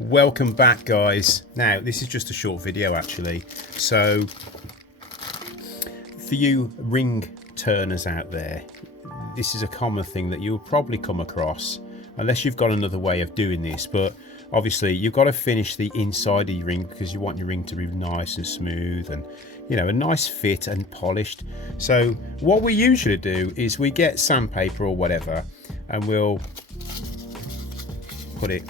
Welcome back, guys. Now this is just a short video actually, so for you ring turners out there, this is a common thing that you'll probably come across unless you've got another way of doing this. But obviously you've got to finish the inside of your ring because you want your ring to be nice and smooth and, you know, a nice fit and polished. So what we usually do is we get sandpaper or whatever and we'll put it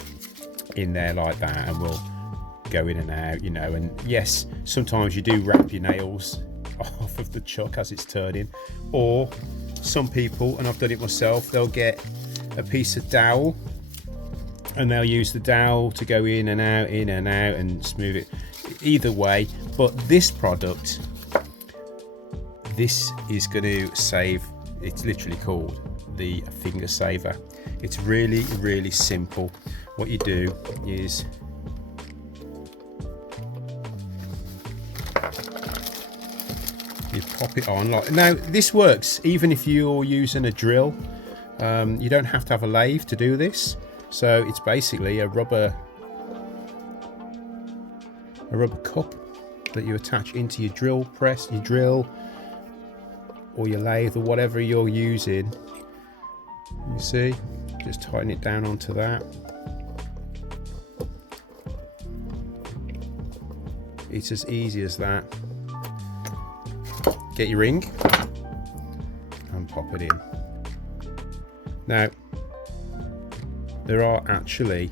in there like that, and we'll go in and out, you know. And yes, sometimes you do wrap your nails off of the chuck as it's turning, or some people, and I've done it myself, they'll get a piece of dowel and they'll use the dowel to go in and out and smooth it. Either way, but this product, this is going to save. It's literally called the finger saver. It's really simple. What you do is you pop it on. Like now, this works even if you're using a drill. You don't have to have a lathe to do this. So it's basically a rubber cup that you attach into your drill press, your drill, or your lathe, or whatever you're using. You see, just tighten it down onto that. It's as easy as that. Get your ring and pop it in. Now, there are actually,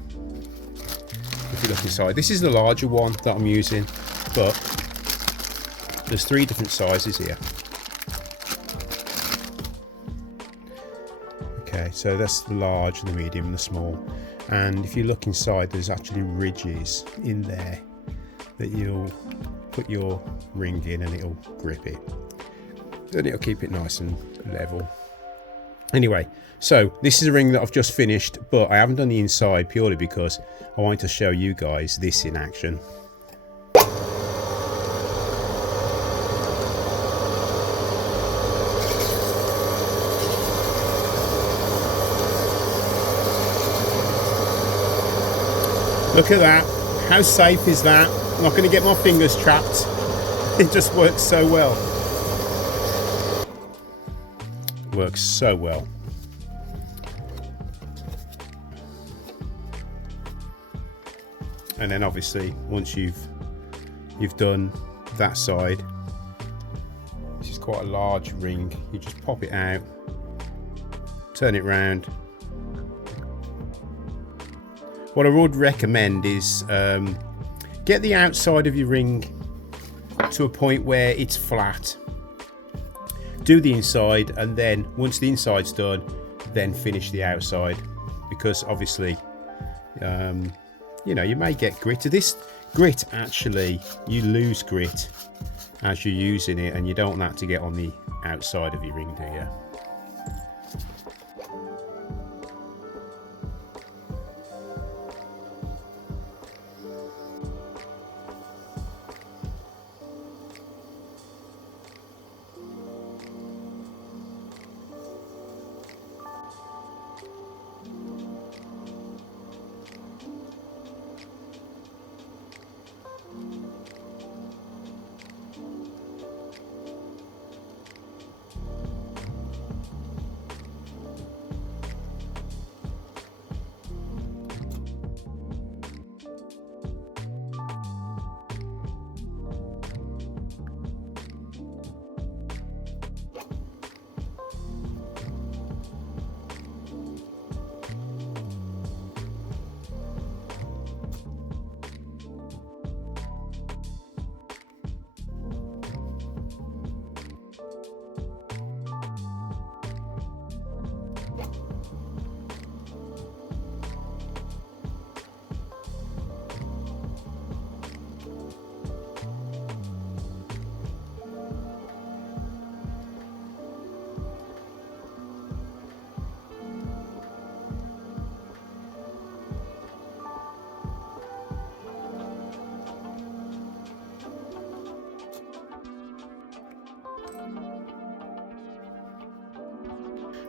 if you look inside, this is the larger one that I'm using, but there's 3 different sizes here. Okay, so that's the large, the medium and the small. And if you look inside, there's actually ridges in there that you'll put your ring in and it'll grip it. Then it'll keep it nice and level. Anyway, so this is a ring that I've just finished, but I haven't done the inside purely because I wanted to show you guys this in action. Look at that. How safe is that? I'm not going to get my fingers trapped. It just works so well. Works so well. And then obviously once you've done that side, this is quite a large ring, you just pop it out, turn it round. What I would recommend is get the outside of your ring to a point where it's flat. Do the inside, and then once the inside's done, then finish the outside, because obviously you know, you may get grit. This grit, actually, you lose grit as you're using it, and you don't want that to get on the outside of your ring, do you?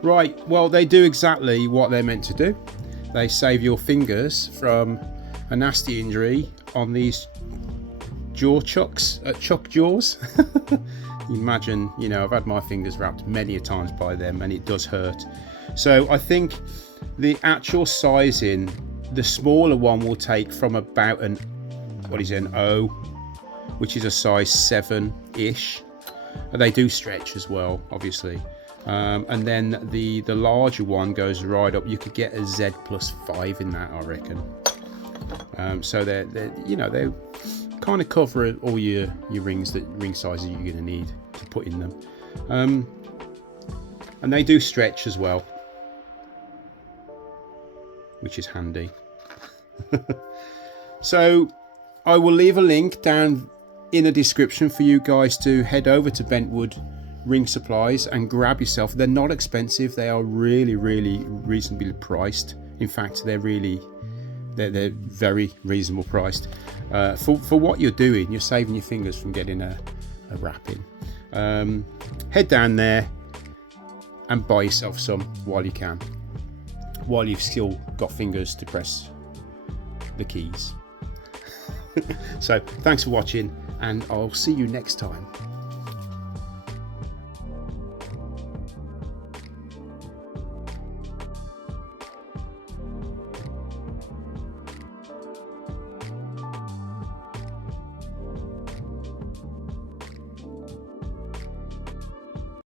Right, well, they do exactly what they're meant to do. They save your fingers from a nasty injury on these chuck jaws. Imagine, you know, I've had my fingers wrapped many a times by them, and it does hurt. So I think the actual sizing, the smaller one will take from about an O, which is a size 7-ish. They do stretch as well, obviously. And then the larger one goes right up. You could get a Z+5 in that, I reckon. So they're you know, they kind of cover all your rings, ring sizes you're going to need to put in them. And they do stretch as well, which is handy. So I will leave a link down in the description for you guys to head over to Bentwood Ring Supplies and grab yourself. They're not expensive. They are really reasonably priced. In fact, they're very reasonable priced. For what you're doing, you're saving your fingers from getting a wrapping. Head down there and buy yourself some while you can, while you've still got fingers to press the keys. So thanks for watching, and I'll see you next time.